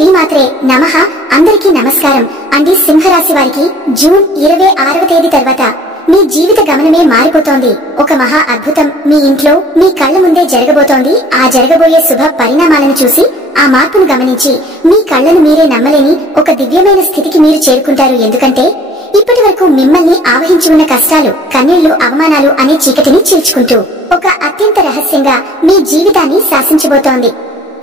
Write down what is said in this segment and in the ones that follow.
శ్రీమాత్రే నమః. అందరికీ నమస్కారం అండి. సింహరాశి వారికి జూన్ 26వ తేదీ తర్వాత మీ జీవిత గమనమే మారిపోతోంది. ఒక మహా అద్భుతం మీ ఇంట్లో మీ కళ్ల ముందే జరగబోతోంది. ఆ జరగబోయే శుభ పరిణామాలను చూసి ఆ మార్పును గమనించి మీ కళ్లను మీరే నమ్మలేని ఒక దివ్యమైన స్థితికి మీరు చేరుకుంటారు. ఎందుకంటే ఇప్పటి వరకు మిమ్మల్ని ఆవహించి ఉన్న కష్టాలు, కన్నీళ్లు, అవమానాలు అనే చీకటిని చీల్చుకుంటూ ఒక అత్యంత రహస్యంగా మీ జీవితాన్ని శాసించబోతోంది.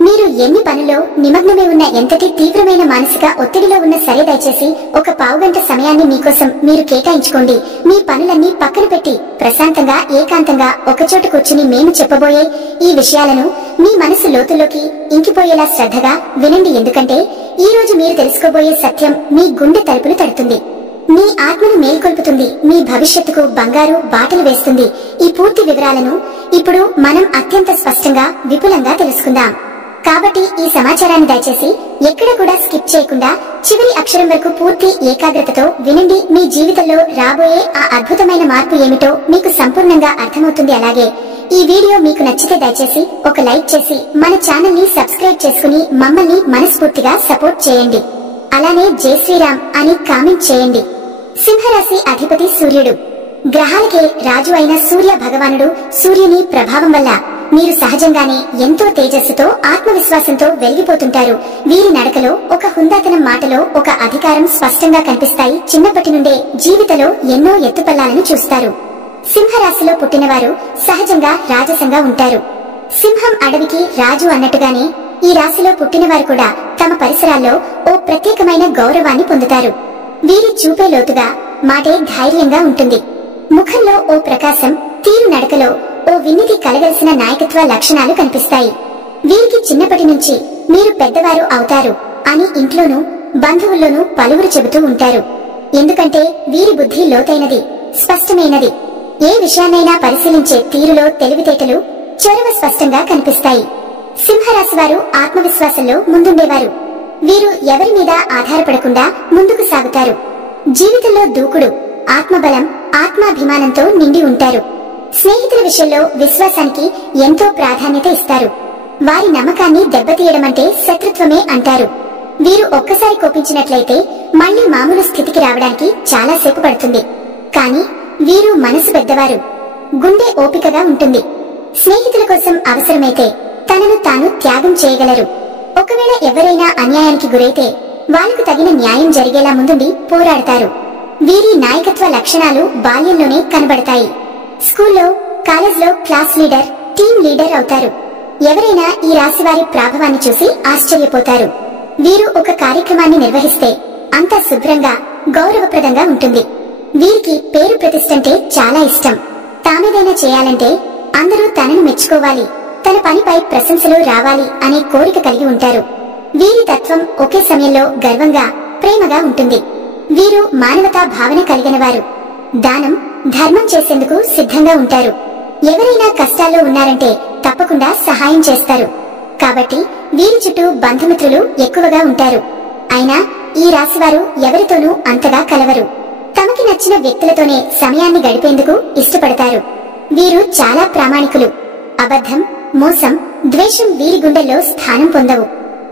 మీరు ఎన్ని పనుల్లో నిమగ్నమై ఉన్న, ఎంతటి తీవ్రమైన మానసిక ఒత్తిడిలో ఉన్న సరే, దయచేసి ఒక పావుగంట సమయాన్ని మీకోసం మీరు కేటాయించుకోండి. మీ పనులన్నీ పక్కన పెట్టి ప్రశాంతంగా ఏకాంతంగా ఒకచోట కూర్చుని మేము చెప్పబోయే ఈ విషయాలను మీ మనసు లోతుల్లోకి ఇంకిపోయేలా శ్రద్ధగా వినండి. ఎందుకంటే ఈ రోజు మీరు తెలుసుకోబోయే సత్యం మీ గుండె తలుపులు తడుతుంది, మీ ఆత్మను మేల్కొల్పుతుంది, మీ భవిష్యత్తుకు బంగారు బాటలు వేస్తుంది. ఈ పూర్తి వివరాలను ఇప్పుడు మనం అత్యంత స్పష్టంగా విపులంగా తెలుసుకుందాం. కాబట్టి ఈ సమాచారాన్ని దయచేసి ఎక్కడ కూడా స్కిప్ చేయకుండా చివరి అక్షరం వరకు పూర్తి ఏకాగ్రతతో వినండి. మీ జీవితంలో రాబోయే ఆ అద్భుతమైన మార్పు ఏమిటో మీకు సంపూర్ణంగా అర్థమవుతుంది. అలాగే ఈ వీడియో మీకు నచ్చితే దయచేసి ఒక లైక్ చేసి మన ఛానల్ ని సబ్స్క్రైబ్ చేసుకుని మమ్మల్ని మనస్ఫూర్తిగా సపోర్ట్ చేయండి. అలానే జై శ్రీరామ్ అని కామెంట్ చేయండి. సింహరాశి అధిపతి సూర్యుడు. గ్రహాలకే రాజు అయిన సూర్య భగవానుడు. సూర్యుని ప్రభావం వల్ల మీరు సహజంగానే ఎంతో తేజస్సుతో, ఆత్మవిశ్వాసంతో వెలిగిపోతుంటారు. వీరి నడకలో ఒక హుందాతనం, మాటలో ఒక అధికారం స్పష్టంగా కనిపిస్తాయి. చిన్నప్పటి నుండే జీవితంలో ఎన్నో ఎత్తుపల్లాలను చూస్తారు. సింహరాశిలో పుట్టినవారు సహజంగా రాజసంగా ఉంటారు. సింహం అడవికి రాజు అన్నట్టుగానే ఈ రాశిలో పుట్టినవారు కూడా తమ పరిసరాల్లో ఓ ప్రత్యేకమైన గౌరవాన్ని పొందుతారు. వీరి చూపే లోతుగా, మాటే ధైర్యంగా ఉంటుంది. ముఖంలో ఓ ప్రకాశం, తీరు నడకలో ఓ విన్నితి కలగలిసిన నాయకత్వ లక్షణాలు కనిపిస్తాయి. వీరికి చిన్నప్పటి నుంచి మీరు పెద్దవారు అవుతారు అని ఇంట్లోనూ బంధువుల్లోనూ పలువురు చెబుతూ ఉంటారు. ఎందుకంటే వీరి బుద్ధి లోతైనది, స్పష్టమైనది. ఏ విషయాన్నైనా పరిశీలించే తీరులో తెలివితేటలు, చొరవ స్పష్టంగా కనిపిస్తాయి. సింహరాశి వారు ఆత్మవిశ్వాసంలో ముందుండేవారు. వీరు ఎవరి మీద ఆధారపడకుండా ముందుకు సాగుతారు. జీవితంలో దూకుడు, ఆత్మబలం, ఆత్మాభిమానంతో నిండి ఉంటారు. స్నేహితుల విషయంలో విశ్వాసానికి ఎంతో ప్రాధాన్యత ఇస్తారు. వారి నమ్మకాన్ని దెబ్బతీయడం అంటే శత్రుత్వమే అంటారు. వీరు ఒక్కసారి కోపించినట్లయితే మళ్లీ మామూలు స్థితికి రావడానికి చాలా సేపు పడుతుంది. కానీ వీరు మనసు పెద్దవారు, గుండె ఓపికగా ఉంటుంది. స్నేహితుల కోసం అవసరమైతే తనను తాను త్యాగం చేయగలరు. ఒకవేళ ఎవరైనా అన్యాయానికి గురైతే వాళ్లకు తగిన న్యాయం జరిగేలా ముందుండి పోరాడతారు. వీరి నాయకత్వ లక్షణాలు బాల్యంలోనే కనబడతాయి. స్కూల్లో, కాలేజ్లో క్లాస్ లీడర్, టీమ్ లీడర్ అవుతారు. ఎవరైనా ఈ రాశి వారి ప్రభావాన్ని చూసి ఆశ్చర్యపోతారు. వీరు ఒక కార్యక్రమాన్ని నిర్వహిస్తే అంతా శుభ్రంగా, గౌరవప్రదంగా ఉంటుంది. వీరికి పేరు ప్రతిష్టంటే చాలా ఇష్టం. తామేదైనా చేయాలంటే అందరూ తనను మెచ్చుకోవాలి, తన పనిపై ప్రశంసలు రావాలి అనే కోరిక కలిగి ఉంటారు. వీరి తత్వం ఒకే సమయంలో గర్వంగా, ప్రేమగా ఉంటుంది. వీరు మానవతా భావన కలిగిన వారు. దానం, ధర్మం చేసేందుకు సిద్ధంగా ఉంటారు. ఎవరైనా కష్టాల్లో ఉన్నారంటే తప్పకుండా సహాయం చేస్తారు. కాబట్టి వీరి చుట్టూ బంధుమిత్రులు ఎక్కువగా ఉంటారు. అయినా ఈ రాశివారు ఎవరితోనూ అంతగా కలవరు. తమకి నచ్చిన వ్యక్తులతోనే సమయాన్ని గడిపేందుకు ఇష్టపడతారు. వీరు చాలా ప్రామాణికులు. అబద్ధం, మోసం, ద్వేషం వీరి గుండెల్లో స్థానం పొందవు.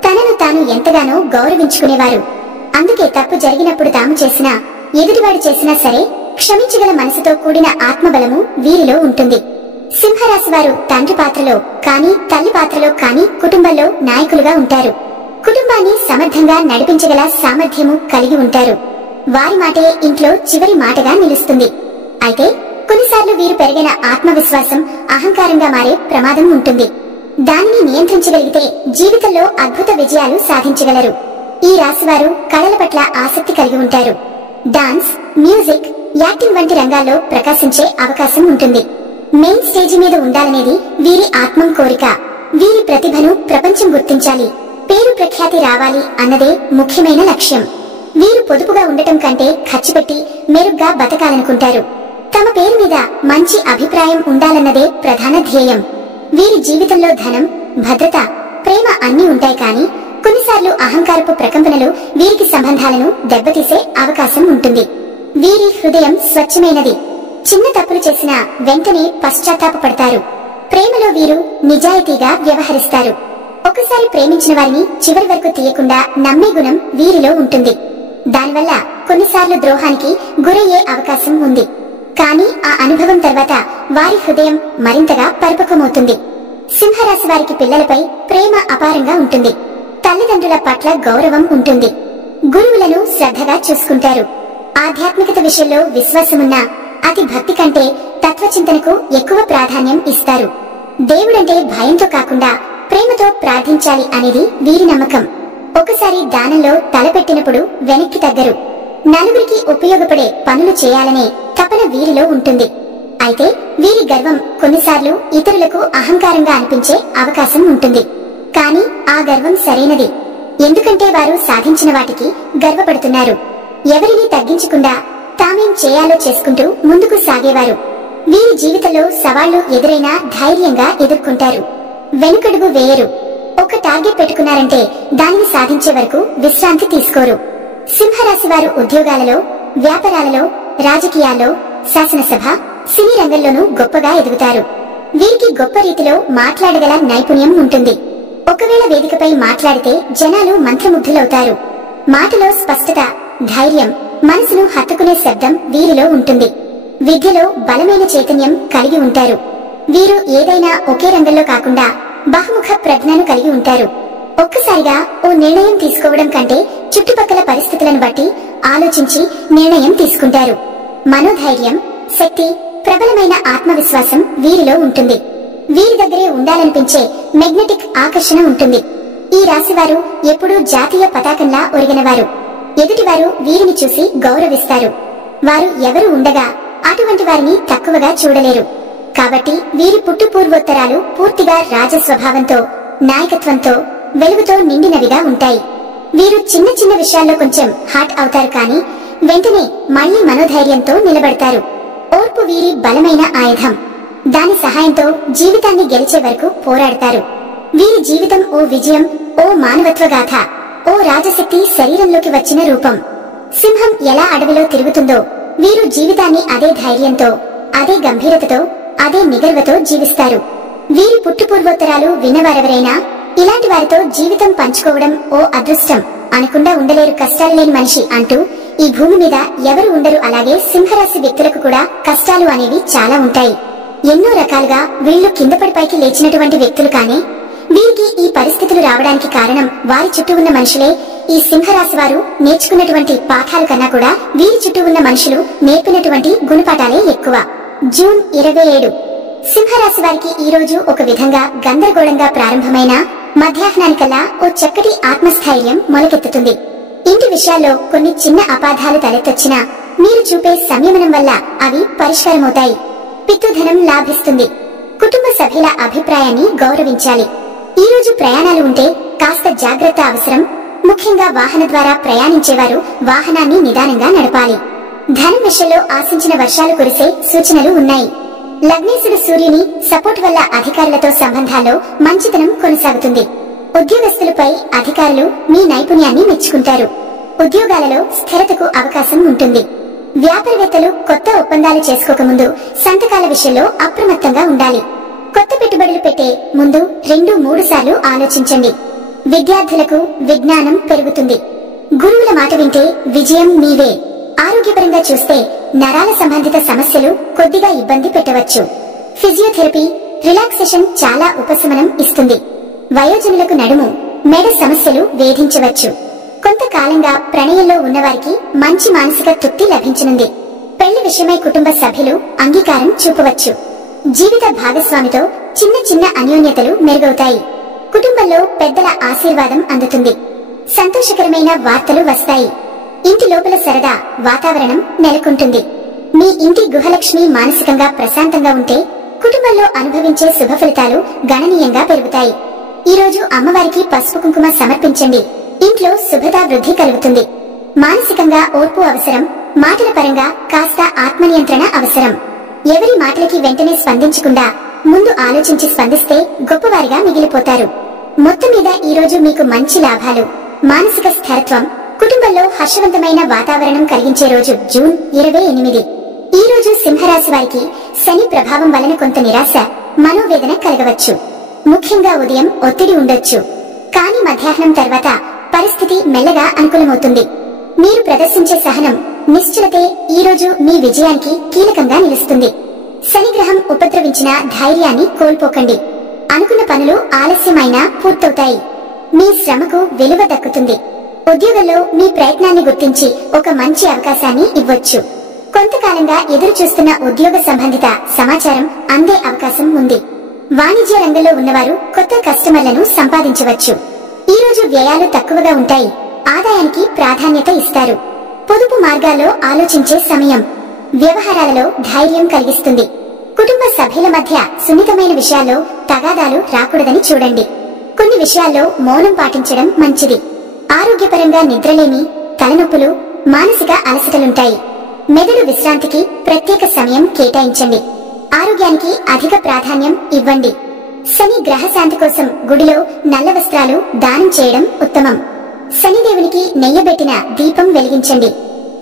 తనను తాను ఎంతగానో గౌరవించుకునేవారు. అందుకే తప్పు జరిగినప్పుడు తాము చేసినా, ఎదుటివాడు చేసినా సరే క్షమించగల మనసుతో కూడిన ఆత్మబలము వీరిలో ఉంటుంది. సింహరాశి వారు తండ్రి పాత్రలో కానీ, తల్లి పాత్రలో కానీ కుటుంబంలో నాయకులుగా ఉంటారు. కుటుంబాన్ని సమర్థంగా నడిపించగల సామర్థ్యము కలిగి ఉంటారు. వారి మాటే ఇంట్లో చివరి మాటగా నిలుస్తుంది. అయితే కొన్నిసార్లు వీరు పెరిగిన ఆత్మవిశ్వాసం అహంకారంగా మారే ప్రమాదం ఉంటుంది. దానిని నియంత్రించగలిగితే జీవితంలో అద్భుత విజయాలు సాధించగలరు. ఈ రాశివారు కళల పట్ల ఆసక్తి కలిగి ఉంటారు. డాన్స్, మ్యూజిక్, యాక్టింగ్ వంటి రంగాల్లో ప్రకాశించే అవకాశం ఉంటుంది. మెయిన్ స్టేజి మీద ఉండాలనేది వీరి ఆత్మం కోరిక. వీరి ప్రతిభను ప్రపంచం గుర్తించాలి, పేరు ప్రఖ్యాతి రావాలి అన్నదే ముఖ్యమైన లక్ష్యం. వీరు పొదుపుగా ఉండటం కంటే ఖర్చు పెట్టి మెరుగ్గా బతకాలనుకుంటారు. తమ పేరు మీద మంచి అభిప్రాయం ఉండాలన్నదే ప్రధాన ధ్యేయం. వీరి జీవితంలో ధనం, భద్రత, ప్రేమ అన్నీ ఉంటాయి. కానీ కొన్నిసార్లు అహంకారపు ప్రకంపనలు వీరికి సంబంధాలను దెబ్బతీసే అవకాశం ఉంటుంది. వీరి హృదయం స్వచ్ఛమైనది. చిన్న తప్పులు చేసినా వెంటనే పశ్చాత్తాపపడతారు. ప్రేమలో వీరు నిజాయితీగా వ్యవహరిస్తారు. ఒకసారి ప్రేమించిన వారిని చివరి వరకు తీయకుండా నమ్మే గుణం వీరిలో ఉంటుంది. దానివల్ల కొన్నిసార్లు ద్రోహానికి గురయ్యే అవకాశం ఉంది. కానీ ఆ అనుభవం తర్వాత వారి హృదయం మరింతగా పరిపక్వమవుతుంది. సింహరాశి వారికి పిల్లలపై ప్రేమ అపారంగా ఉంటుంది. తల్లిదండ్రుల పట్ల గౌరవం ఉంటుంది. గురువులను శ్రద్ధగా చూసుకుంటారు. ఆధ్యాత్మికత విషయంలో విశ్వాసమున్న అతి భక్తి కంటే తత్వచింతనకు ఎక్కువ ప్రాధాన్యం ఇస్తారు. దేవుడంటే భయంతో కాకుండా ప్రేమతో ప్రార్థించాలి అనేది వీరి నమ్మకం. ఒకసారి దానంలో తలపెట్టినప్పుడు వెనక్కి తగ్గరు. నలుగురికి ఉపయోగపడే పనులు చేయాలనే తపన వీరిలో ఉంటుంది. అయితే వీరి గర్వం కొన్నిసార్లు ఇతరులకు అహంకారంగా అనిపించే అవకాశం ఉంటుంది. కానీ ఆ గర్వం సరైనది. ఎందుకంటే వారు సాధించిన వాటికి గర్వపడుతున్నారు. ఎవరిని తగ్గించకుండా తామేం చేయాలో చేసుకుంటూ ముందుకు సాగేవారు. వీరి జీవితంలో సవాళ్లు ఎదురైనా ధైర్యంగా ఎదుర్కొంటారు. వెనుకడుగు వేయరు. ఒక టార్గెట్ పెట్టుకున్నారంటే దానిని సాధించే వరకు విశ్రాంతి తీసుకోరు. సింహరాశి వారు ఉద్యోగాలలో, వ్యాపారాలలో, రాజకీయాల్లో, శాసనసభ, సినీ రంగంలోనూ గొప్పగా ఎదుగుతారు. వీరికి గొప్ప రీతిలో మాట్లాడగల నైపుణ్యం ఉంటుంది. ఒకవేళ వేదికపై మాట్లాడితే జనాలు మంత్రముగ్ధులవుతారు. మాటలో స్పష్టత, ధైర్యం, మనసును హత్తుకునే శబ్దం వీరిలో ఉంటుంది. విద్యలో బలమైన చైతన్యం కలిగి ఉంటారు. వీరు ఏదైనా ఒకే రంగంలో కాకుండా బహుముఖ ప్రజ్ఞను కలిగి ఉంటారు. ఒక్కసారిగా ఓ నిర్ణయం తీసుకోవడం కంటే చుట్టుపక్కల పరిస్థితులను బట్టి ఆలోచించి నిర్ణయం తీసుకుంటారు. మనోధైర్యం, శక్తి, ప్రబలమైన ఆత్మవిశ్వాసం వీరిలో ఉంటుంది. వీరి దగ్గరే ఉండాలనిపించే మెగ్నెటిక్ ఆకర్షణ ఉంటుంది. ఈ రాశివారు ఎప్పుడూ జాతీయ పతాకంలా ఒరిగినవారు. ఎదుటివారు వీరిని చూసి గౌరవిస్తారు. వారు ఎవరు ఉండగా అటువంటి వారిని తక్కువగా చూడలేరు. కాబట్టి వీరి పుట్టుపూర్వోత్తరాలు పూర్తిగా రాజస్వభావంతో, నాయకత్వంతో, వెలుగుతో నిండినవిగా ఉంటాయి. వీరు చిన్న చిన్న విషయాల్లో కొంచెం హాట్ అవుతారు. కానీ వెంటనే మళ్లీ మనోధైర్యంతో నిలబడతారు. ఓర్పు వీరి బలమైన ఆయుధం. దాని సహాయంతో జీవితాన్ని గెలిచే వరకు పోరాడతారు. వీరి జీవితం ఓ విజయం, ఓ మానవత్వ గాథ, ఓ రాజశక్తి శరీరంలోకి వచ్చిన రూపం. సింహం ఎలా అడవిలో తిరుగుతుందో వీరు జీవితాన్ని అదే ధైర్యంతో, అదే గంభీరతతో, అదే నిగర్వతో జీవిస్తారు. వీరి పుట్టుపూర్వోత్తరాలు విన్నవారెవరైనా ఇలాంటి వారితో జీవితం పంచుకోవడం ఓ అదృష్టం అనకుండా ఉండలేరు. కష్టాలు లేని మనిషి అంటూ ఈ భూమి మీద ఎవరు ఉండరు. అలాగే సింహరాశి వ్యక్తులకు కూడా కష్టాలు అనేవి చాలా ఉంటాయి. ఎన్నో రకాలుగా వీళ్లు కిందపడి పైకి లేచినటువంటి వ్యక్తులు. కానీ వీరికి ఈ పరిస్థితులు రావడానికి కారణం వారి చుట్టూ ఉన్న మనుషులే. ఈ సింహరాశి వారు నేర్చుకున్నటువంటి పాఠాల కన్నా కూడా వీరి చుట్టూ ఉన్న మనుషులు నేర్పినటువంటి గుణపాఠాలే ఎక్కువ. జూన్ 27 సింహరాశి వారికి ఈ రోజు ఒక విధంగా గందరగోళంగా ప్రారంభమైన మధ్యాహ్నానికల్లా ఓ చక్కటి ఆత్మస్థైర్యం మొలకెత్తుతుంది. ఇంటి విషయాల్లో కొన్ని చిన్న అపార్థాలు తలెత్తొచ్చినా మీరు చూపే సంయమనం వల్ల అవి పరిష్కారమవుతాయి. పితృధనం లాభిస్తుంది. కుటుంబ సభ్యుల అభిప్రాయాన్ని గౌరవించాలి. ఈ రోజు ప్రయాణాలు ఉంటే కాస్త జాగ్రత్త అవసరం. ముఖ్యంగా వాహన ద్వారా ప్రయాణించేవారు వాహనాన్ని నిదానంగా నడపాలి. ధనం విషయంలో ఆశించిన వర్షాలు కురిసే సూచనలు ఉన్నాయి. లగ్నేశుడు సూర్యుని సపోర్ట్ వల్ల అధికారులతో సంబంధాల్లో మంచితనం కొనసాగుతుంది. ఉద్యోగస్తులపై అధికారులు మీ నైపుణ్యాన్ని మెచ్చుకుంటారు. ఉద్యోగాలలో స్థిరతకు అవకాశం ఉంటుంది. వ్యాపారవేత్తలు కొత్త ఒప్పందాలు చేసుకోకముందు సంతకాల విషయంలో అప్రమత్తంగా ఉండాలి. కొత్త పెట్టుబడులు పెట్టే ముందు 2-3 సార్లు ఆలోచించండి. విద్యార్థులకు విజ్ఞానం పెరుగుతుంది. గురువుల మాట వింటే విజయం మీవే. ఆరోగ్యపరంగా చూస్తే నరాల సంబంధిత సమస్యలు కొద్దిగా ఇబ్బంది పెట్టవచ్చు. ఫిజియోథెరపీ, రిలాక్సేషన్ చాలా ఉపశమనం ఇస్తుంది. వయోజనులకు నడుము, మెడ సమస్యలు వేధించవచ్చు. కొంతకాలంగా ప్రణయంలో ఉన్నవారికి మంచి మానసిక తృప్తి లభించనుంది. పెళ్లి విషయమై కుటుంబ సభ్యులు అంగీకారం చూపవచ్చు. జీవిత భాగస్వామితో చిన్న చిన్న అన్యోన్యతలు మెరుగవుతాయి. కుటుంబంలో పెద్దల ఆశీర్వాదం అందుతుంది. సంతోషకరమైన వార్తలు వస్తాయి. ఇంటి లోపల సరదా వాతావరణం నెలకొంటుంది. మీ ఇంటి గృహలక్ష్మి మానసికంగా ప్రశాంతంగా ఉంటే కుటుంబంలో అనుభవించే శుభ ఫలితాలు గణనీయంగా పెరుగుతాయి. ఈ రోజు అమ్మవారికి పసుపు కుంకుమ సమర్పించండి. ఇంట్లో శుభతా వృద్ధి కలుగుతుంది. మానసికంగా ఓర్పు అవసరం. మాటల పరంగా కాస్త ఆత్మనియంత్రణ అవసరం. ఎవరి మాటలకి వెంటనే స్పందించకుండా ముందు ఆలోచించి స్పందిస్తే గొప్పవారిగా మిగిలిపోతారు. మొత్తం మీద ఈ రోజు మీకు మంచి లాభాలు, మానసిక స్థిరత్వం, కుటుంబంలో హర్షవంతమైన వాతావరణం కలిగించే రోజు జూన్ 28. ఈ రోజు సింహరాశి వారికి శని ప్రభావం వలన కొంత నిరాశ, మనోవేదన కలగవచ్చు. ముఖ్యంగా ఉదయం ఒత్తిడి ఉండొచ్చు. కానీ మధ్యాహ్నం తర్వాత పరిస్థితి మెల్లగా అనుకూలమవుతుంది. మీరు ప్రదర్శించే సహనం, నిశ్చలతే ఈ రోజు మీ విజయానికి కీలకంగా నిలుస్తుంది. శనిగ్రహం ఉపద్రవించిన ధైర్యాన్ని కోల్పోకండి. అనుకున్న పనులు ఆలస్యమైనా పూర్తవుతాయి. మీ శ్రమకు విలువ దక్కుతుంది. ఉద్యోగంలో మీ ప్రయత్నాన్ని గుర్తించి ఒక మంచి అవకాశాన్ని ఇవ్వొచ్చు. కొంతకాలంగా ఎదురు చూస్తున్న ఉద్యోగ సంబంధిత సమాచారం అందే అవకాశం ఉంది. వాణిజ్య రంగంలో ఉన్నవారు కొత్త కస్టమర్లను సంపాదించవచ్చు. ఈ రోజు వ్యయాలు తక్కువగా ఉంటాయి. ఆదాయానికి ప్రాధాన్యత ఇస్తారు. పొదుపు మార్గాల్లో ఆలోచించే సమయం. వ్యవహారాలలో ధైర్యం కలిగిస్తుంది. కుటుంబ సభ్యుల మధ్య సున్నితమైన విషయాల్లో తగాదాలు రాకూడదని చూడండి. కొన్ని విషయాల్లో మౌనం పాటించడం మంచిది. ఆరోగ్యపరంగా నిద్రలేమి, తలనొప్పులు, మానసిక అలసటలుంటాయి. మెదడు విశ్రాంతికి ప్రత్యేక సమయం కేటాయించండి. ఆరోగ్యానికి అధిక ప్రాధాన్యం ఇవ్వండి. శని గ్రహశాంతి కోసం గుడిలో నల్ల వస్త్రాలు దానం చేయడం ఉత్తమం. శనిదేవునికి నెయ్యబెట్టిన దీపం వెలిగించండి.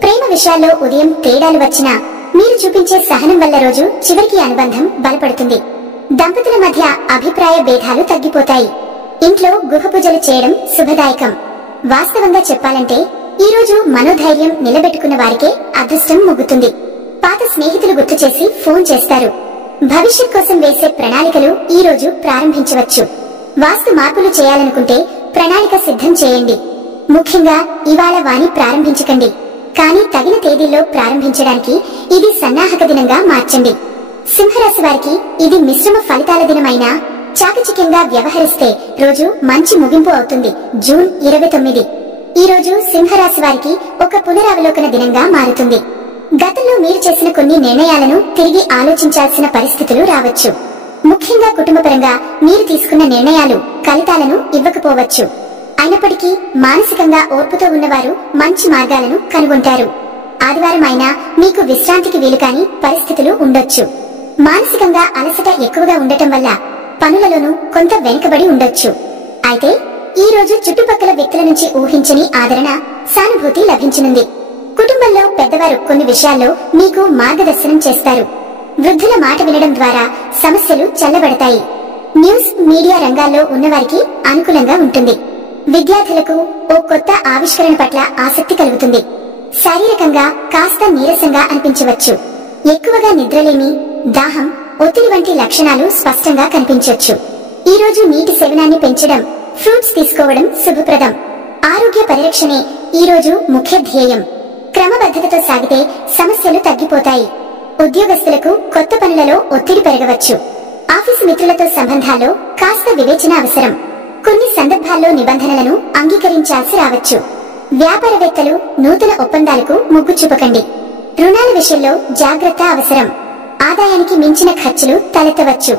ప్రేమ విషయాల్లో ఉదయం తేడాలు వచ్చినా మీరు చూపించే సహనం వల్ల రోజు చివరికి అనుబంధం బలపడుతుంది. దంపతుల మధ్య అభిప్రాయ భేదాలు తగ్గిపోతాయి. ఇంట్లో గుహ పూజలు చేయడం శుభదాయకం. వాస్తవంగా చెప్పాలంటే ఈ రోజు మనోధైర్యం నిలబెట్టుకున్న వారికే అదృష్టం ముగ్గుతుంది. పాత స్నేహితులు గుర్తు చేసి ఫోన్ చేస్తారు. భవిష్యత్ కోసం వేసే ప్రణాళికలు ఈ రోజు ప్రారంభించవచ్చు. వాస్తు మార్పులు చేయాలనుకుంటే ప్రణాళిక సిద్ధం చేయండి. ముఖ్యంగా ఇవాళ వాని ప్రారంభించకండి, కానీ తగిన తేదీల్లో ప్రారంభించడానికి ఇది సన్నాహక దినంగా మార్చండి. సింహరాశి వారికి ఇది మిశ్రమ ఫలితాల దినమైనా చాకచక్యంగా వ్యవహరిస్తే రోజు మంచి ముగింపు అవుతుంది. జూన్ 29 ఈ రోజు సింహరాశి వారికి ఒక పునరావలోకన దినంగా మారుతుంది. గతంలో మీరు చేసిన కొన్ని నిర్ణయాలను తిరిగి ఆలోచించాల్సిన పరిస్థితులు రావచ్చు. ముఖ్యంగా కుటుంబపరంగా మీరు తీసుకున్న నిర్ణయాలు ఫలితాలను ఇవ్వకపోవచ్చు. అయినప్పటికీ మానసికంగా ఓర్పుతో ఉన్నవారు మంచి మార్గాలను కనుగొంటారు. ఆదివారం అయినా మీకు విశ్రాంతికి వీలుకాని పరిస్థితులు ఉండొచ్చు. మానసికంగా అలసట ఎక్కువగా ఉండటం వల్ల పనులలోనూ కొంత వెనుకబడి ఉండొచ్చు. అయితే ఈ రోజు చుట్టుపక్కల వ్యక్తుల నుంచి ఊహించని ఆదరణ, సానుభూతి లభించనుంది. కుటుంబంలో పెద్దవారు కొన్ని విషయాల్లో మీకు మార్గదర్శనం చేస్తారు. వృద్ధుల మాట వినడం ద్వారా సమస్యలు చల్లబడతాయి. న్యూస్, మీడియా రంగాల్లో ఉన్నవారికి అనుకూలంగా ఉంటుంది. విద్యార్థులకు ఓ కొత్త ఆవిష్కరణ పట్ల ఆసక్తి కలుగుతుంది. శారీరకంగా కాస్త నీరసంగా అనిపించవచ్చు. ఎక్కువగా నిద్రలేమి, దాహం, ఒత్తిడి వంటి లక్షణాలు స్పష్టంగా కనిపించవచ్చు. ఈ రోజు నీటి సేవనాన్ని పెంచడం, ఫ్రూట్స్ తీసుకోవడం శుభప్రదం. ఆరోగ్య పరిరక్షణే ఈ రోజు ముఖ్య ధ్యేయం. క్రమబద్ధతతో సాగితే సమస్యలు తగ్గిపోతాయి. ఉద్యోగస్తులకు కొత్త పనులలో ఒత్తిడి పెరగవచ్చు. ఆఫీసు మిత్రులతో సంబంధాల్లో కాస్త వివేచన అవసరం. కొన్ని సందర్భాల్లో నిబంధనలను అంగీకరించాల్సి రావచ్చు. వ్యాపారవేత్తలు నూతన ఒప్పందాలకు మొగ్గు చూపకండి. రుణాల విషయంలో జాగ్రత్త అవసరం. ఆదాయానికి మించిన ఖర్చులు తలెత్తవచ్చు.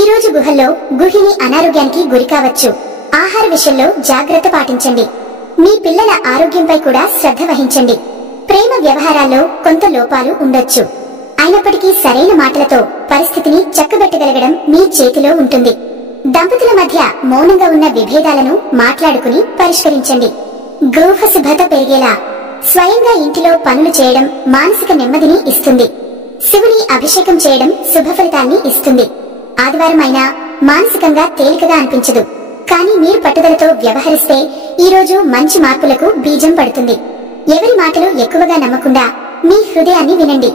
ఈ రోజు గుహల్లో గృహిణి అనారోగ్యానికి గురికావచ్చు. ఆహార విషయంలో జాగ్రత్త పాటించండి. మీ పిల్లల ఆరోగ్యంపై కూడా శ్రద్ధ వహించండి. ప్రేమ వ్యవహారాల్లో కొంత లోపాలు ఉండొచ్చు. అయినప్పటికీ సరైన మాటలతో పరిస్థితిని చక్కబెట్టగలగడం మీ చేతిలో ఉంటుంది. దంపతుల మధ్య మౌనంగా ఉన్న విభేదాలను మాట్లాడుకుని పరిష్కరించండి. గృహ శుభ్రత పెరిగేలా స్వయంగా ఇంటిలో పనులు చేయడం మానసిక నెమ్మదిని ఇస్తుంది. శివుని అభిషేకం చేయడం శుభ ఫలితాన్ని ఇస్తుంది. ఆదివారం అయినా మానసికంగా తేలికగా అనిపించదు, కానీ మీరు పట్టుదలతో వ్యవహరిస్తే ఈ రోజు మంచి మార్పులకు బీజం పడుతుంది. ఎవరి మాటలు ఎక్కువగా నమ్మకుండా మీ హృదయాన్ని వినండి.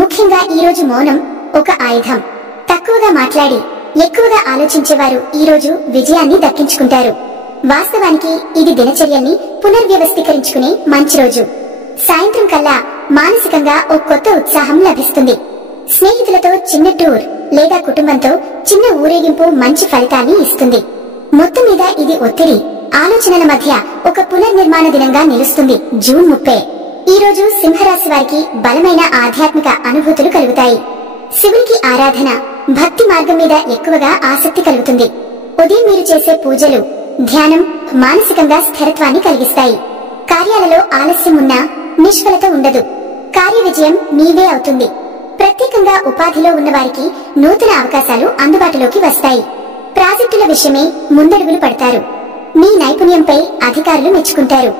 ముఖ్యంగా ఈ రోజు మౌనం ఒక ఆయుధం. తక్కువగా మాట్లాడి ఎక్కువగా ఆలోచించేవారు ఈ రోజు విజయాన్ని దక్కించుకుంటారు. వాస్తవానికి ఇది దినచర్యల్ని పునర్వ్యవస్థీకరించుకునే మంచి రోజు. సాయంత్రం కల్లా మానసికంగా ఓ కొత్త ఉత్సాహం లభిస్తుంది. స్నేహితులతో చిన్న టూర్ లేదా కుటుంబంతో చిన్న ఊరేగింపు మంచి ఫలితాన్ని ఇస్తుంది. మొత్తం మీద ఇది ఒత్తిడి, ఆలోచనల మధ్య ఒక పునర్నిర్మాణ దినంగా నిలుస్తుంది. జూన్ 30 ఈ రోజు సింహరాశి వారికి బలమైన ఆధ్యాత్మిక అనుభూతులు కలుగుతాయి. శివునికి ఆరాధన, భక్తి మార్గం మీద ఎక్కువగా ఆసక్తి కలుగుతుంది. ఉదయం మీరు చేసే పూజలు, ధ్యానం మానసికంగా స్థిరత్వాన్ని కలిగిస్తాయి. కార్యాలలో ఆలస్యం ఉన్నా నిష్ఫలత ఉండదు. కార్య విజయం మీవే అవుతుంది. ప్రత్యేకంగా ఉపాధిలో ఉన్నవారికి నూతన అవకాశాలు అందుబాటులోకి వస్తాయి. ప్రాజెక్టుల విషయమే ముందడుగులు పడతారు. మీ నైపుణ్యంపై అధికారులు మెచ్చుకుంటారు.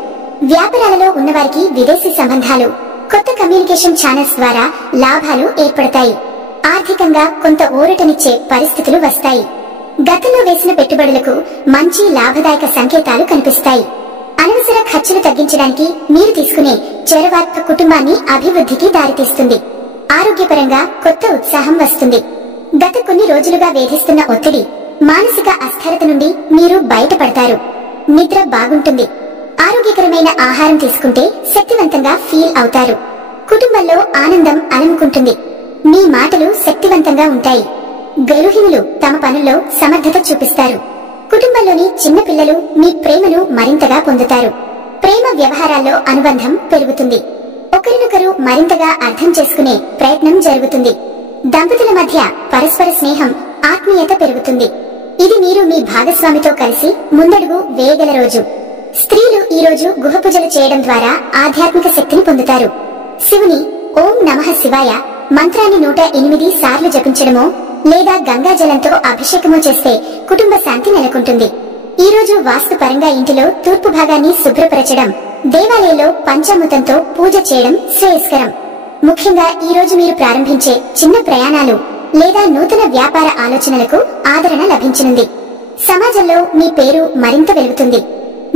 వ్యాపారాలలో ఉన్నవారికి విదేశీ సంబంధాలు, కొత్త కమ్యూనికేషన్ ఛానల్స్ ద్వారా లాభాలు ఏర్పడతాయి. ఆర్థికంగా కొంత ఊరటనిచ్చే పరిస్థితులు వస్తాయి. గతంలో వేసిన పెట్టుబడులకు మంచి లాభదాయక సంకేతాలు కనిపిస్తాయి. అనవసర ఖర్చులు తగ్గించడానికి మీరు తీసుకునే చొరవ కుటుంబాన్ని అభివృద్ధికి దారితీస్తుంది. ఆరోగ్యపరంగా కొత్త ఉత్సాహం వస్తుంది. గత కొన్ని రోజులుగా వేధిస్తున్న ఒత్తిడి, మానసిక అస్థిరత నుండి మీరు బయటపడతారు. నిద్ర బాగుంటుంది. ఆరోగ్యకరమైన ఆహారం తీసుకుంటే శక్తివంతంగా ఫీల్ అవుతారు. కుటుంబంలో ఆనందం అలముకుంటుంది. మీ మాటలు శక్తివంతంగా ఉంటాయి. గృహిణులు తమ పనుల్లో సమర్థత చూపిస్తారు. కుటుంబంలోని చిన్న పిల్లలు మీ ప్రేమను మరింతగా పొందుతారు. ప్రేమ వ్యవహారాల్లో అనుబంధం పెరుగుతుంది. ఒకరినొకరు మరింతగా అర్థం చేసుకునే ప్రయత్నం జరుగుతుంది. దంపతుల మధ్య పరస్పర స్నేహం, ఆత్మీయత పెరుగుతుంది. ఇది మీరు మీ భాగస్వామితో కలిసి ముందడుగు వేయగల రోజు. స్త్రీలు ఈ రోజు గుహ పూజలు చేయడం ద్వారా ఆధ్యాత్మిక శక్తిని పొందుతారు. శివుని ఓం నమః శివాయ మంత్రాన్ని 108 సార్లు జపించడమో లేదా గంగా జలంతో అభిషేకమో చేస్తే కుటుంబ శాంతి నెలకొంటుంది. ఈ రోజు వాస్తు పరంగా ఇంటిలో తూర్పు భాగాన్ని శుభ్రపరచడం, దేవాలయంలో పంచామృతంతో పూజ చేయడం శ్రేయస్కరం. ముఖ్యంగా ఈ రోజు మీరు ప్రారంభించే చిన్న ప్రయాణాలు లేదా నూతన వ్యాపార ఆలోచనలకు ఆదరణ లభించనుంది. సమాజంలో మీ పేరు మరింత వెలుగుతుంది.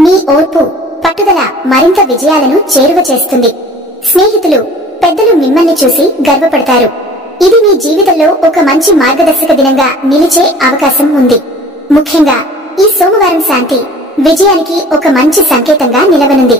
మీ ఓర్పు, పట్టుదల మరింత విజయాలను చేరువ చేస్తుంది. స్నేహితులు, పెద్దలు మిమ్మల్ని చూసి గర్వపడతారు. ఇది మీ జీవితంలో ఒక మంచి మార్గదర్శక దినంగా నిలిచే అవకాశం ఉంది. ముఖ్యంగా ఈ సోమవారం శాంతి విజయానికి ఒక మంచి సంకేతంగా నిలవనుంది.